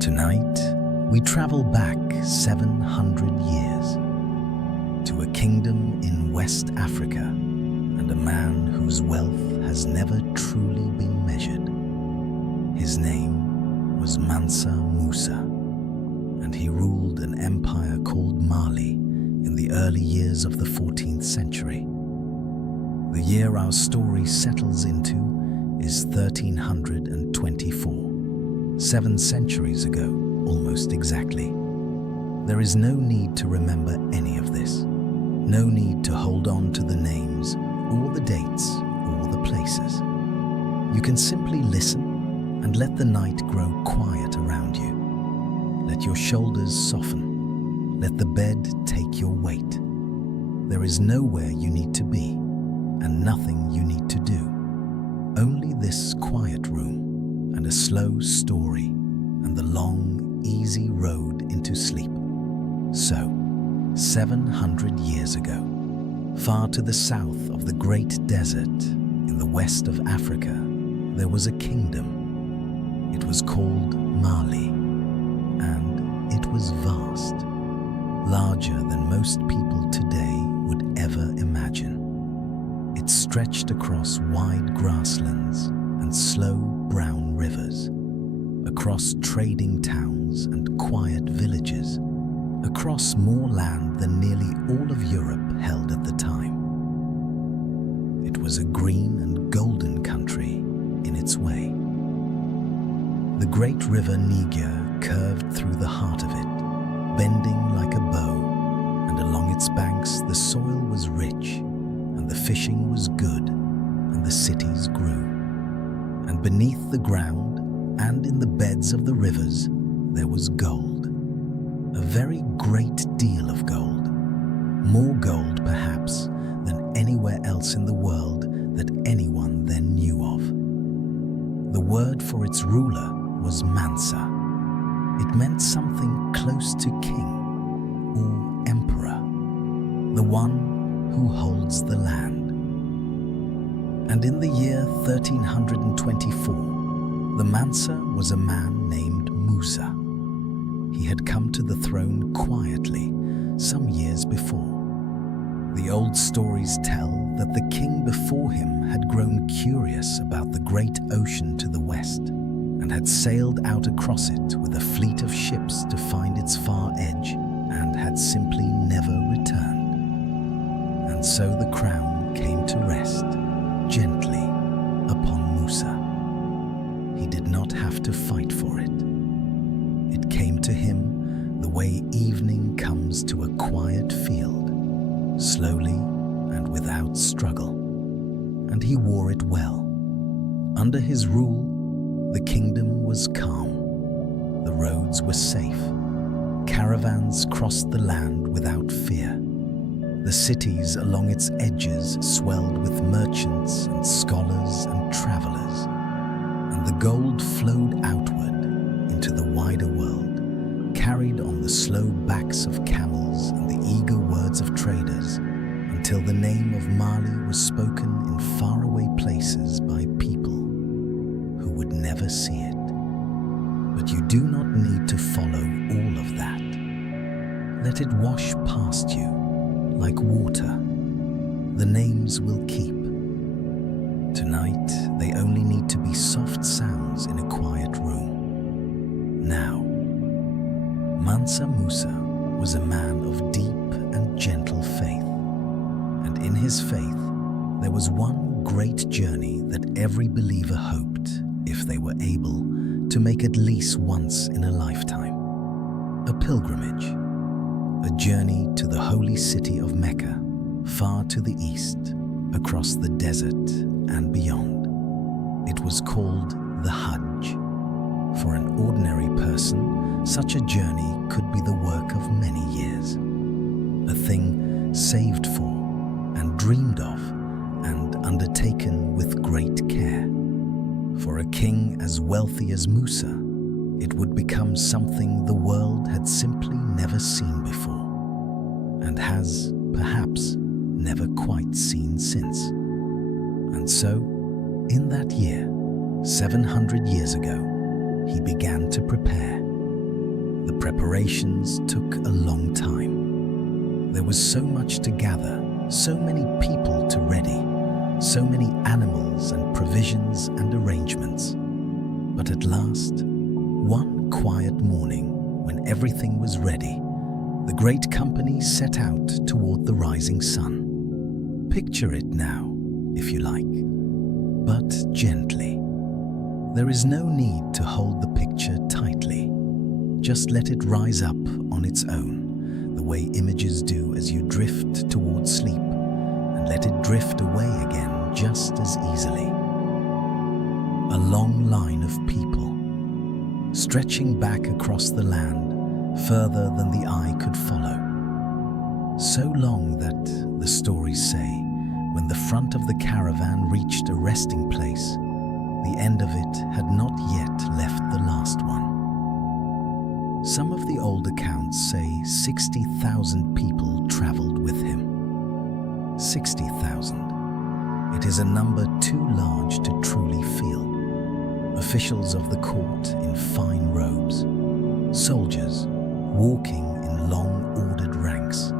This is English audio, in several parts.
Tonight, we travel back 700 years to a kingdom in West Africa and a man whose wealth has never truly been measured. His name was Mansa Musa, and he ruled an empire called Mali in the early years of the 14th century. The year our story settles into is 1324. 7 centuries ago, almost exactly. There is no need to remember any of this. No need to hold on to the names, or the dates, or the places. You can simply listen and let the night grow quiet around you. Let your shoulders soften. Let the bed take your weight. There is nowhere you need to be, and nothing you need to do. Only this quiet room, and a slow story, and the long, easy road into sleep. So, 700 years ago, far to the south of the Great Desert, in the west of Africa, there was a kingdom. It was called Mali, and it was vast, larger than most people today would ever imagine. It stretched across wide grasslands and slow brown rivers, across trading towns and quiet villages, across more land than nearly all of Europe held at the time. It was a green and golden country in its way. The great river Niger curved through the heart of it, bending like a bow, and along its banks the soil was rich, and the fishing was good, and the cities grew. And beneath the ground, and in the beds of the rivers, there was gold. A very great deal of gold. More gold, perhaps, than anywhere else in the world that anyone then knew of. The word for its ruler was Mansa. It meant something close to king, or emperor, the one who holds the land. And in the year 1324, the Mansa was a man named Musa. He had come to the throne quietly some years before. The old stories tell that the king before him had grown curious about the great ocean to the west and had sailed out across it with a fleet of ships to find its far edge and had simply never returned. And so the crown came to rest gently upon Musa. He did not have to fight for it. It came to him the way evening comes to a quiet field, slowly and without struggle. And he wore it well. Under his rule, the kingdom was calm. The roads were safe. Caravans crossed the land without fear. The cities along its edges swelled with merchants and scholars and travelers, and the gold flowed outward into the wider world, carried on the slow backs of camels and the eager words of traders, until the name of Mali was spoken in faraway places by people who would never see it. But you do not need to follow all of that. Let it wash past you like water. The names will keep. Tonight, they only need to be soft sounds in a quiet room. Now, Mansa Musa was a man of deep and gentle faith. And in his faith, there was one great journey that every believer hoped, if they were able, to make at least once in a lifetime. A pilgrimage. A journey to the holy city of Mecca, far to the east, across the desert and beyond. It was called the Hajj. For an ordinary person, such a journey could be the work of many years. A thing saved for and dreamed of and undertaken with great care. For a king as wealthy as Musa, it would become something the world had simply never seen before, and has, perhaps, never quite seen since. And so, in that year, 700 years ago, he began to prepare. The preparations took a long time. There was so much to gather, so many people to ready, so many animals and provisions and arrangements. But at last, one quiet morning, when everything was ready, the great company set out toward the rising sun. Picture it now, if you like, but gently. There is no need to hold the picture tightly. Just let it rise up on its own, the way images do as you drift towards sleep, and let it drift away again just as easily. A long line of people, stretching back across the land, further than the eye could follow. So long that, the stories say, when the front of the caravan reached a resting place, the end of it had not yet left the last one. Some of the old accounts say 60,000 people traveled with him. 60,000. It is a number too large to truly feel. Officials of the court in fine robes, soldiers walking in long ordered ranks,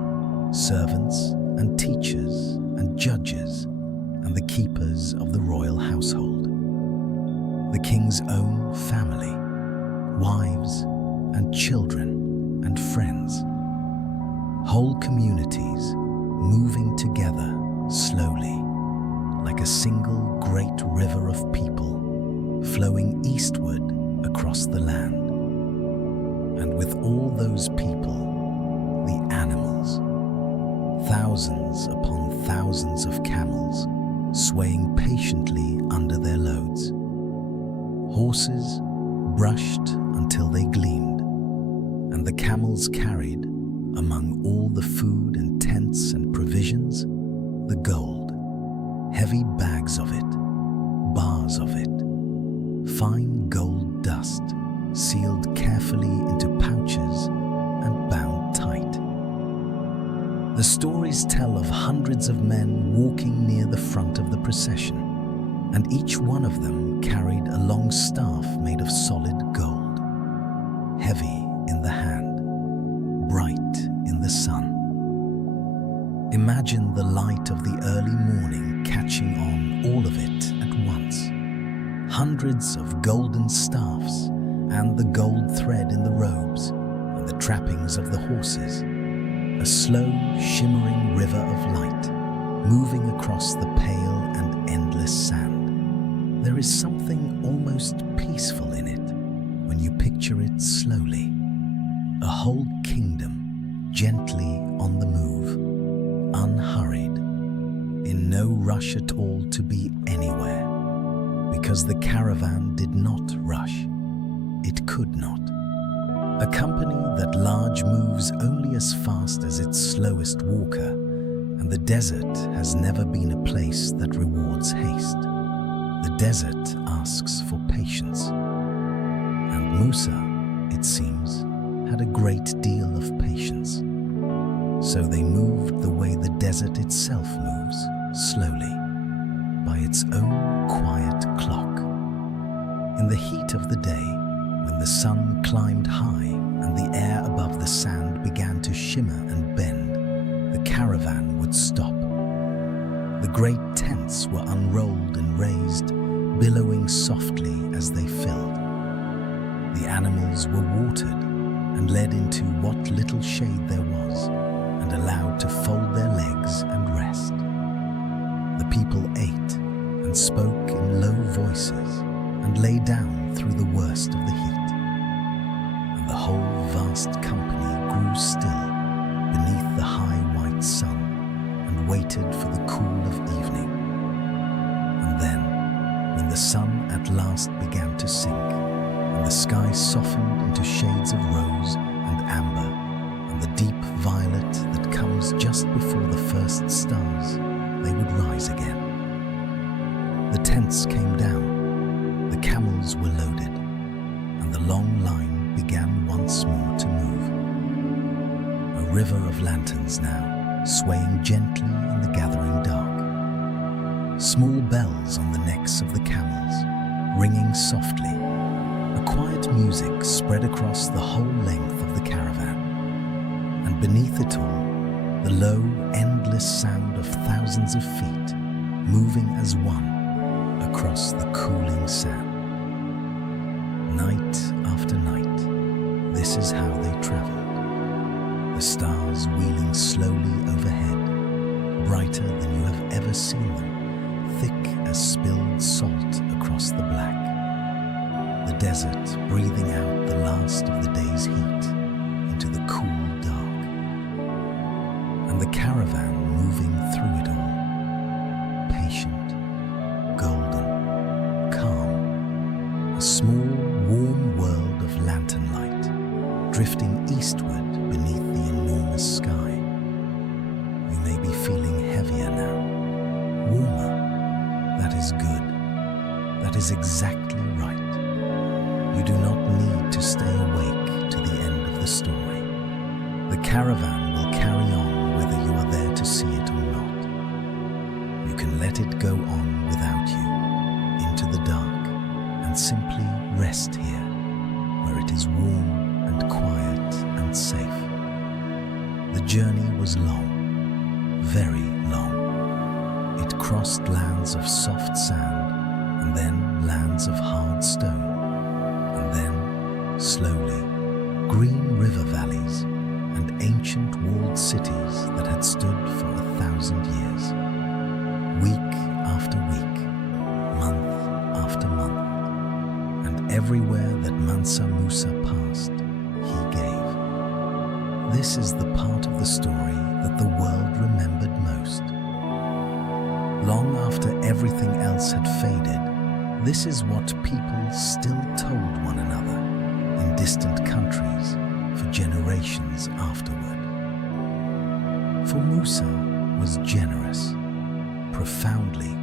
servants and teachers and judges, and the keepers of the royal household. The king's own family, wives and children and friends. Whole communities moving together slowly, like a single great river of people flowing eastward across the land. And with all those people, the animals, thousands upon thousands of camels swaying patiently under their loads. Horses brushed until they gleamed, and the camels carried, among all the food and tents and provisions, the gold, heavy bags of it, bars of it, fine gold dust, sealed carefully into pouches and bound tight. The stories tell of hundreds of men walking near the front of the procession, and each one of them carried a long staff made of solid gold, heavy in the hand, bright in the sun. Imagine the light of the early morning catching on all of it at once. Hundreds of golden staffs, and the gold thread in the robes, and the trappings of the horses. A slow, shimmering river of light, moving across the pale and endless sand. There is something almost peaceful in it, when you picture it slowly. A whole kingdom, gently on the move, unhurried, in no rush at all to be anywhere, because the caravan did not rush. It could not. A company that large moves only as fast as its slowest walker, and the desert has never been a place that rewards haste. The desert asks for patience. And Musa, it seems, had a great deal of patience. So they moved the way the desert itself moves, slowly, by its own quiet clock. In the heat of the day, when the sun climbed high and the air above the sand began to shimmer and bend, the caravan would stop. The great tents were unrolled and raised, billowing softly as they filled. The animals were watered and led into what little shade there was, and allowed to fold their legs and rest. The people ate and spoke in low voices and lay down through the worst of the heat. And the whole vast company grew still beneath the high white sun and waited for the cool of evening. And then, when the sun at last began to sink, and the sky softened into shades of rose and amber, and the deep violet that comes just before the first stars, they would rise again. The tents came down, the camels were loaded, and the long line began once more to move. A river of lanterns now, swaying gently in the gathering dark. Small bells on the necks of the camels, ringing softly. A quiet music spread across the whole length beneath it all, the low, endless sound of thousands of feet moving as one across the cooling sand. Night after night, this is how they traveled. The stars wheeling slowly overhead, brighter than you have ever seen them, thick as spilled salt across the black. The desert breathing out the last of the day's heat into the cool dark. And the caravan moving through it all, patient, golden, calm, a small, warm world of lantern light, drifting eastward beneath the enormous sky. You may be feeling heavier now, warmer. That is good. That is exactly right. You do not need to stay awake to the end of the story. The caravan will carry on whether you are there to see it or not. You can let it go on without you, into the dark, and simply rest here, where it is warm and quiet and safe. The journey was long, very long. It crossed lands of soft sand, and then lands of hard stone. And then, slowly, green river valleys and ancient walled cities that had stood for 1,000 years. Week after week, month after month, and everywhere that Mansa Musa passed, he gave. This is the part of the story that the world remembered most. Long after everything else had faded, this is what people still told one another in distant countries for generations afterward. For Musa was generous, profoundly,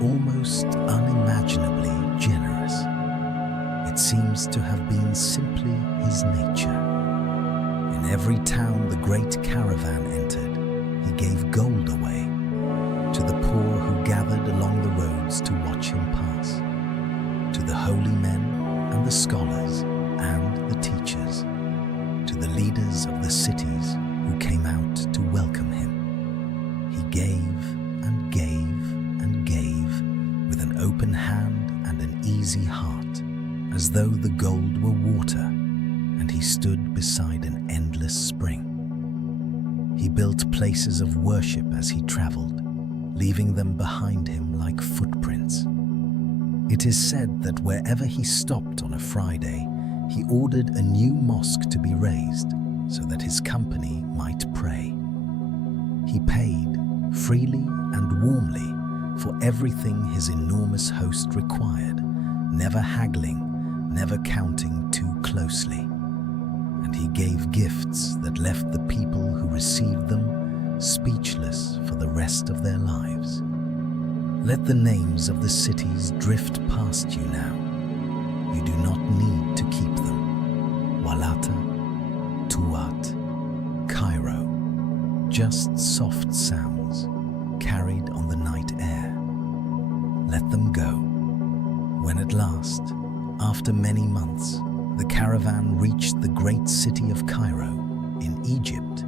almost unimaginably generous. It seems to have been simply his nature. In every town the great caravan entered, he gave gold away to the poor who gathered along the roads to watch him pass, to the holy men and the scholars and the teachers, to the leaders of the cities who came out to welcome him. He gave and gave and gave with an open hand and an easy heart, as though the gold were water and he stood beside an endless spring. He built places of worship as he traveled, leaving them behind him like footprints. It is said that wherever he stopped on a Friday, he ordered a new mosque to be raised so that his company might pray. He paid freely and warmly for everything his enormous host required, never haggling, never counting too closely. And he gave gifts that left the people who received them speechless for the rest of their lives. Let the names of the cities drift past you now. You do not need to keep them. Walata, Tuat, Cairo, just soft sounds carried on the night air. Let them go. When at last, after many months, the caravan reached the great city of Cairo in Egypt,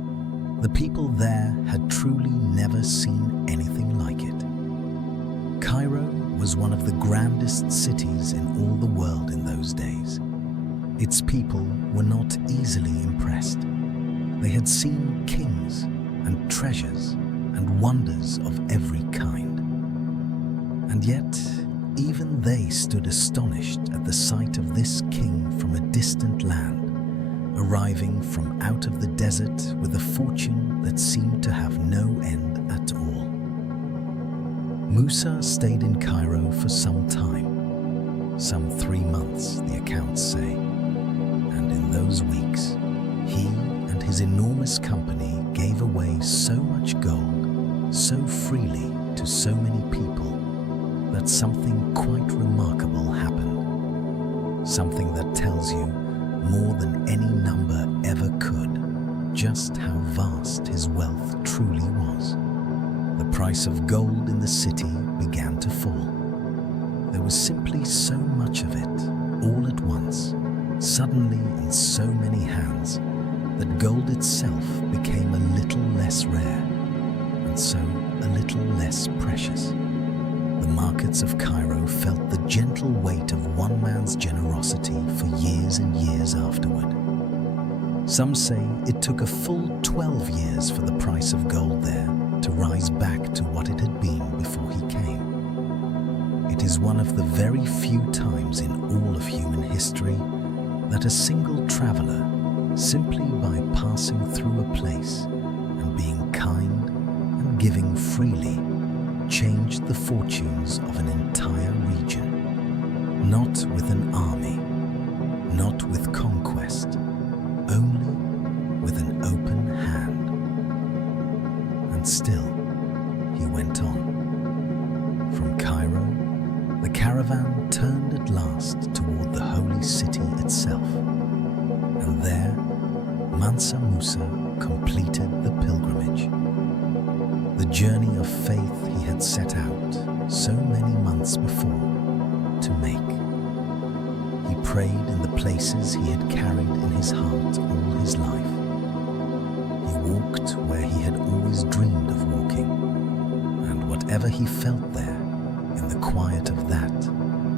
the people there had truly never seen anything like it. Cairo was one of the grandest cities in all the world in those days. Its people were not easily impressed. They had seen kings and treasures and wonders of every kind. And yet, even they stood astonished at the sight of this king from a distant land, arriving from out of the desert with a fortune that seemed to have no end at all. Musa stayed in Cairo for some time, some 3 months, the accounts say, and in those weeks, he and his enormous company gave away so much gold, so freely to so many people, that something quite remarkable happened. Something that tells you more than any number ever could, just how vast his wealth truly was. The price of gold in the city began to fall. There was simply so much of it, all at once, suddenly in so many hands, that gold itself became a little less rare, and so a little less precious. The markets of Cairo felt the gentle weight of one man's generosity for years and years afterward. Some say it took a full 12 years for the price of gold there to rise back to what it had been before he came. It is one of the very few times in all of human history that a single traveler, simply by passing through a place and being kind and giving freely, changed the fortunes of an entire region. Not with an army, not with conquest, only with an open hand. And still, he went on. From Cairo, the caravan turned at last toward the holy city itself. And there, Mansa Musa completed the pilgrimage. The journey of faith he had set out so many months before to make. He prayed in the places he had carried in his heart all his life. He walked where he had always dreamed of walking, and whatever he felt there, in the quiet of that,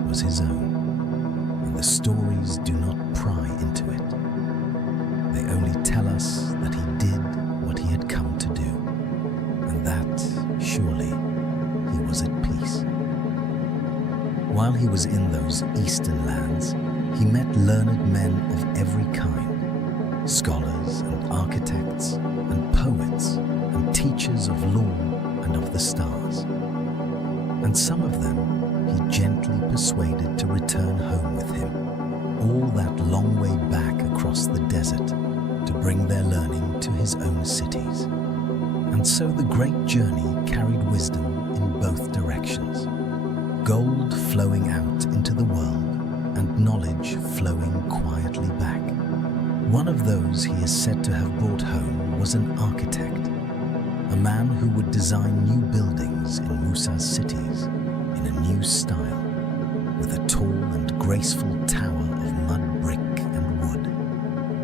was his own, and the stories do not pry into it. They only tell us that he did what he had come to do, and that, surely, he was at peace. While he was in those eastern lands, he met learned men of every kind, scholars and architects and poets and teachers of law and of the stars. And some of them he gently persuaded to return home with him, all that long way back across the desert, to bring their learning to his own cities. And so the great journey carried wisdom in both directions, gold flowing out into the world and knowledge flowing quietly back. One of those he is said to have brought home was an architect, a man who would design new buildings in Musa's cities in a new style, with a tall and graceful tower of mud, brick and wood.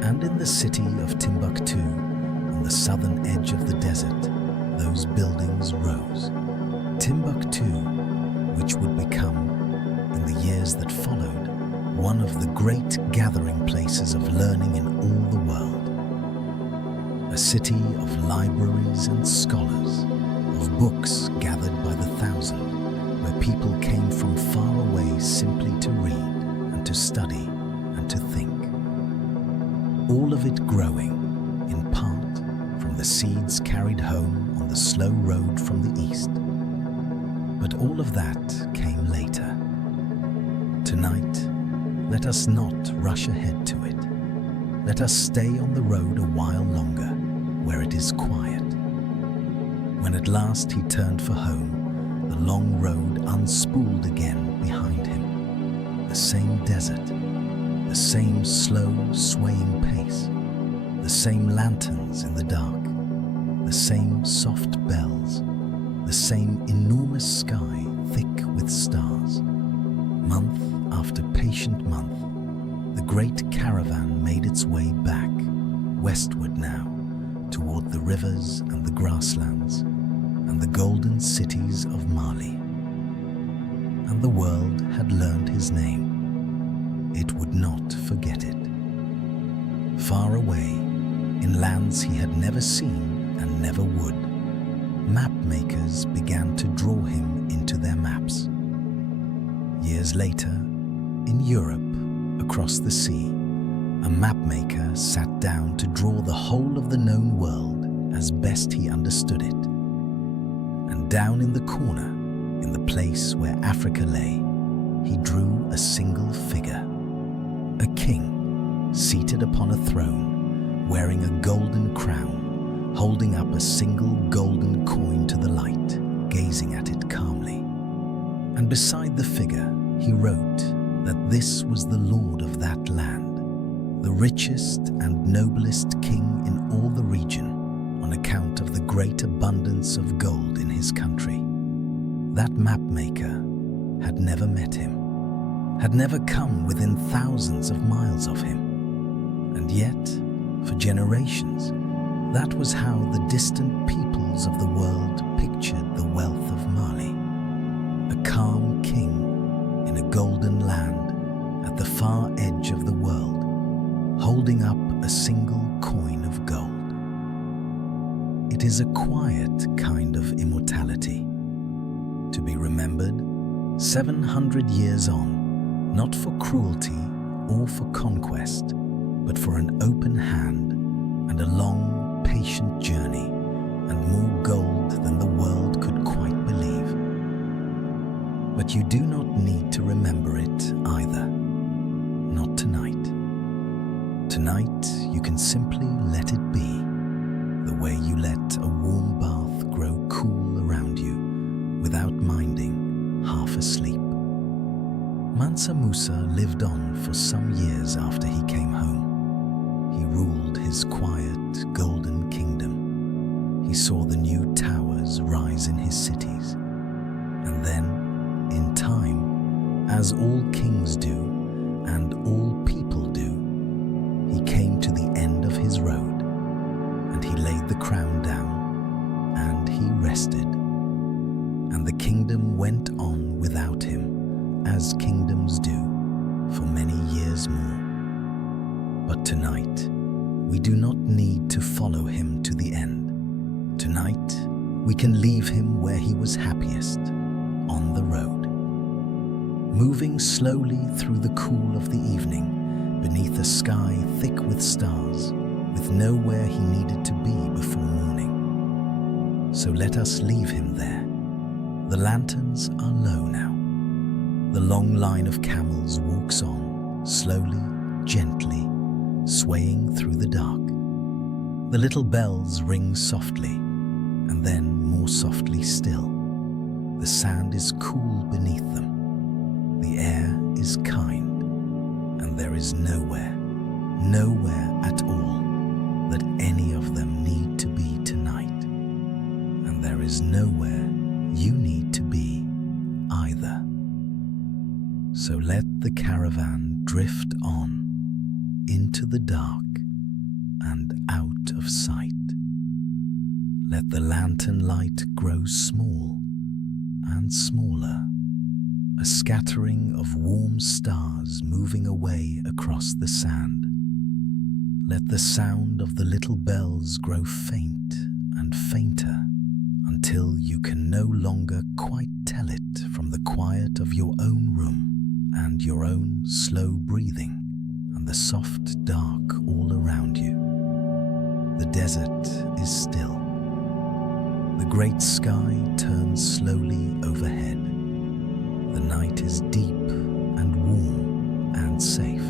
And in the city of Timbuktu, on the southern edge of the desert, those buildings rose. Timbuktu, which would become, in the years that followed, one of the great gathering places of learning in all the world. A city of libraries and scholars, of books gathered by the thousand, where people came from far away simply to read and to study and to think. All of it growing, in part, from the seeds carried home on the slow road from the east. But all of that came later. Tonight, let us not rush ahead to it. Let us stay on the road a while longer, where it is quiet. When at last he turned for home, the long road unspooled again behind him. The same desert, the same slow, swaying pace, the same lanterns in the dark, the same soft bells, the same enormous sky thick with stars. Month after patient month, the great caravan made its way back, westward now, toward the rivers and the grasslands, and the golden cities of Mali. And the world had learned his name. It would not forget it. Far away, in lands he had never seen and never would, map makers began to draw him into their maps. Years later, in Europe, across the sea, a mapmaker sat down to draw the whole of the known world as best he understood it. And down in the corner, in the place where Africa lay, he drew a single figure. A king, seated upon a throne, wearing a golden crown, holding up a single golden coin to the light, gazing at it calmly. And beside the figure, he wrote that this was the lord of that land, the richest and noblest king in all the region, on account of the great abundance of gold in his country. That mapmaker had never met him, had never come within thousands of miles of him, and yet, For generations, that was how the distant peoples of the world pictured the wealth of Mali. A calm king in a golden land at the far edge of the world, holding up a single coin of gold. It is a quiet kind of immortality, to be remembered 700 years on, not for cruelty or for conquest, but for an open hand and a long, patient journey, and more gold than the world could quite believe. But you do not need to remember it either. Not tonight. Tonight, you can simply let it be, the way you let a warm bath grow cool around you without minding, half asleep. Mansa Musa lived on for some years after he came home. He ruled his quiet, golden kingdom. He saw the new towers rise in his cities. And then, in time, as all kings do and all people do, he came to the end of his road, and he laid the crown down, and he rested. And the kingdom went on without him, as kingdoms do, for many years more. But tonight, we do not need to follow him to the end. Tonight, we can leave him where he was happiest, on the road. Moving slowly through the cool of the evening, beneath a sky thick with stars, with nowhere he needed to be before morning. So let us leave him there. The lanterns are low now. The long line of camels walks on, slowly, gently, swaying through the dark. The little bells ring softly, and then more softly still. The sand is cool beneath them. The air is kind, and there is nowhere at all that any of them need to be tonight. And there is nowhere you need to be either. So let the caravan drift on into the dark and out of sight. Let the lantern light grow small and smaller, a scattering of warm stars moving away across the sand. Let the sound of the little bells grow faint and fainter until you can no longer quite tell it from the quiet of your own room and your own slow breathing and the soft dark all around you. The desert is still. The great sky turns slowly overhead. The night is deep and warm and safe,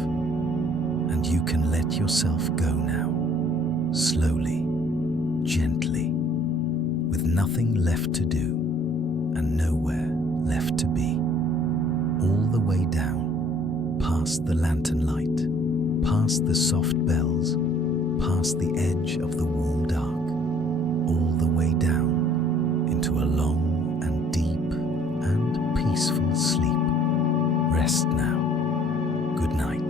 and you can let yourself go now, slowly, gently, with nothing left to do and nowhere left to be. All the way down, past the lantern light, past the soft bells, past the edge of the warm dark, all the way down into a long and deep and peaceful sleep. Rest now. Good night.